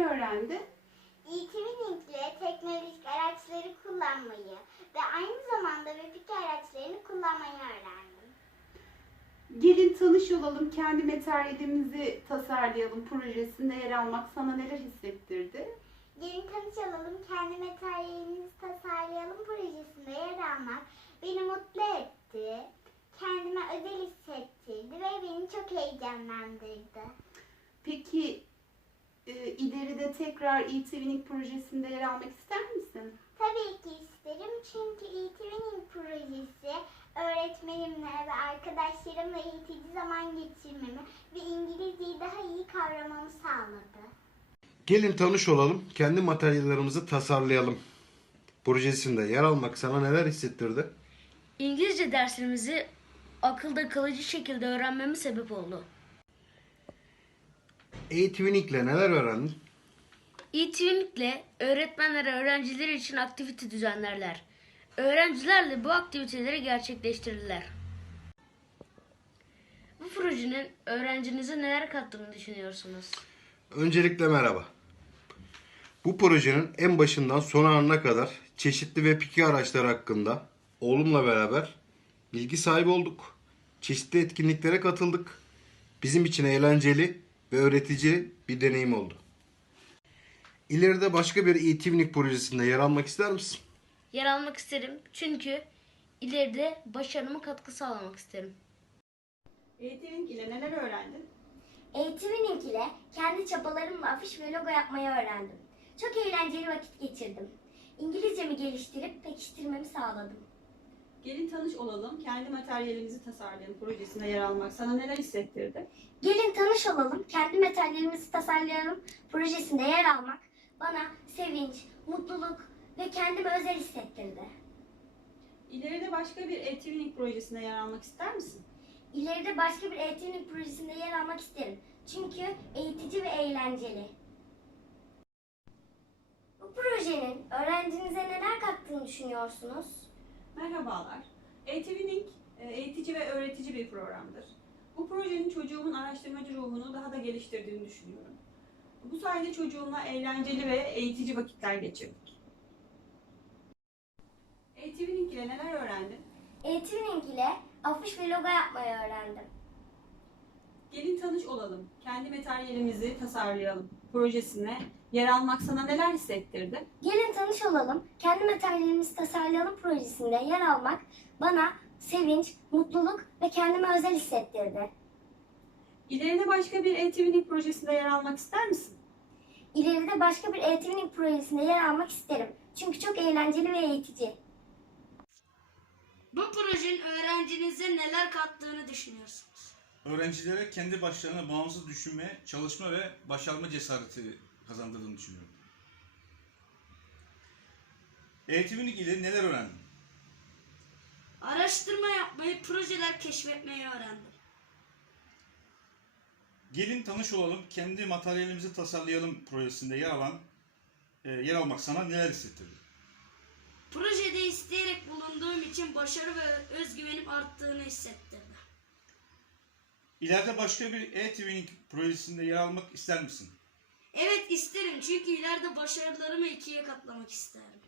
neler öğrendi? E-Twinning teknolojik araçları kullanmayı ve aynı zamanda Vepik araçlarını kullanmayı öğrendim. Gelin tanış olalım, kendi materyalimizi tasarlayalım projesinde yer almak sana neler hissettirdi? Gelin tanışalım, kendi materyalimizi tasarlayalım projesinde yer almak beni mutlu etti. Kendime özel hissettirdi ve beni çok heyecanlandırdı. Peki ileride tekrar e-Twinning projesinde yer almak ister misin? Tabii ki isterim çünkü e-Twinning projesi öğretmenimle ve arkadaşlarımla eğitici zaman geçirmemi ve İngilizceyi daha iyi kavramamı sağladı. Gelin tanış olalım, kendi materyallerimizi tasarlayalım. Projesinde yer almak sana neler hissettirdi? İngilizce derslerimizi akılda kalıcı şekilde öğrenmeme sebep oldu. İle neler öğrendin? E-Twining'le öğretmenlere öğrenciler için aktivite düzenlerler. Öğrenciler de bu aktiviteleri gerçekleştirirler. Bu projenin öğrencinize neler kattığını düşünüyorsunuz? Öncelikle merhaba. Bu projenin en başından son anına kadar çeşitli ve piki araçları hakkında oğlumla beraber bilgi sahibi olduk. Çeşitli etkinliklere katıldık. Bizim için eğlenceli ve öğretici bir deneyim oldu. İleride başka bir e-Twinning projesinde yer almak ister misin? Yer almak isterim çünkü ileride başarıma katkı sağlamak isterim. E-Twinning ile neler öğrendin? E-Twinning ile kendi çabalarımla afiş ve logo yapmayı öğrendim. Çok eğlenceli vakit geçirdim. İngilizcemi geliştirip pekiştirmemi sağladım. Gelin tanış olalım, kendi materyalimizi tasarlayalım projesinde yer almak sana neler hissettirdi? Gelin tanış olalım, kendi materyalimizi tasarlayalım projesinde yer almak bana sevinç, mutluluk ve kendimi özel hissettirdi. İleride başka bir e-Twinning projesinde yer almak ister misin? İleride başka bir e-Twinning projesinde yer almak isterim. Çünkü eğitici ve eğlenceli. Bu projenin öğrencinize neler kattığını düşünüyorsunuz? Merhabalar. E-Twinning e, eğitici ve öğretici bir programdır. Bu projenin çocuğumun araştırmacı ruhunu daha da geliştirdiğini düşünüyorum. Bu sayede çocuğumla eğlenceli ve eğitici vakitler geçirdik. E-Twinning ile neler öğrendin? E-Twinning ile afiş ve logo yapmayı öğrendim. Gelin tanış olalım, kendi materyalimizi tasarlayalım projesine yer almak sana neler hissettirdi? Gelin tanış olalım, kendi materyalimizi tasarlayalım projesinde yer almak bana sevinç, mutluluk ve kendimi özel hissettirdi. İleride başka bir e-Twinning projesinde yer almak ister misin? İleride başka bir e-Twinning projesinde yer almak isterim. Çünkü çok eğlenceli ve eğitici. Bu projenin öğrencinize neler kattığını düşünüyorsunuz? öğrencilere kendi başlarına bağımsız düşünme, çalışma ve başarma cesareti kazandırdığını düşünüyorum. Eğitimin ile neler öğrendin? Araştırma yapmayı, projeler keşfetmeyi öğrendim. Gelin tanış olalım, kendi materyalimizi tasarlayalım projesinde yer alan, e, yer almak sana neler hissettirdi? Projede isteyerek bulunduğum için başarı ve özgüvenim arttığını hissettirdi. İleride başka bir e-twinning projesinde yer almak ister misin? Evet isterim çünkü ileride başarılarımı ikiye katlamak isterim.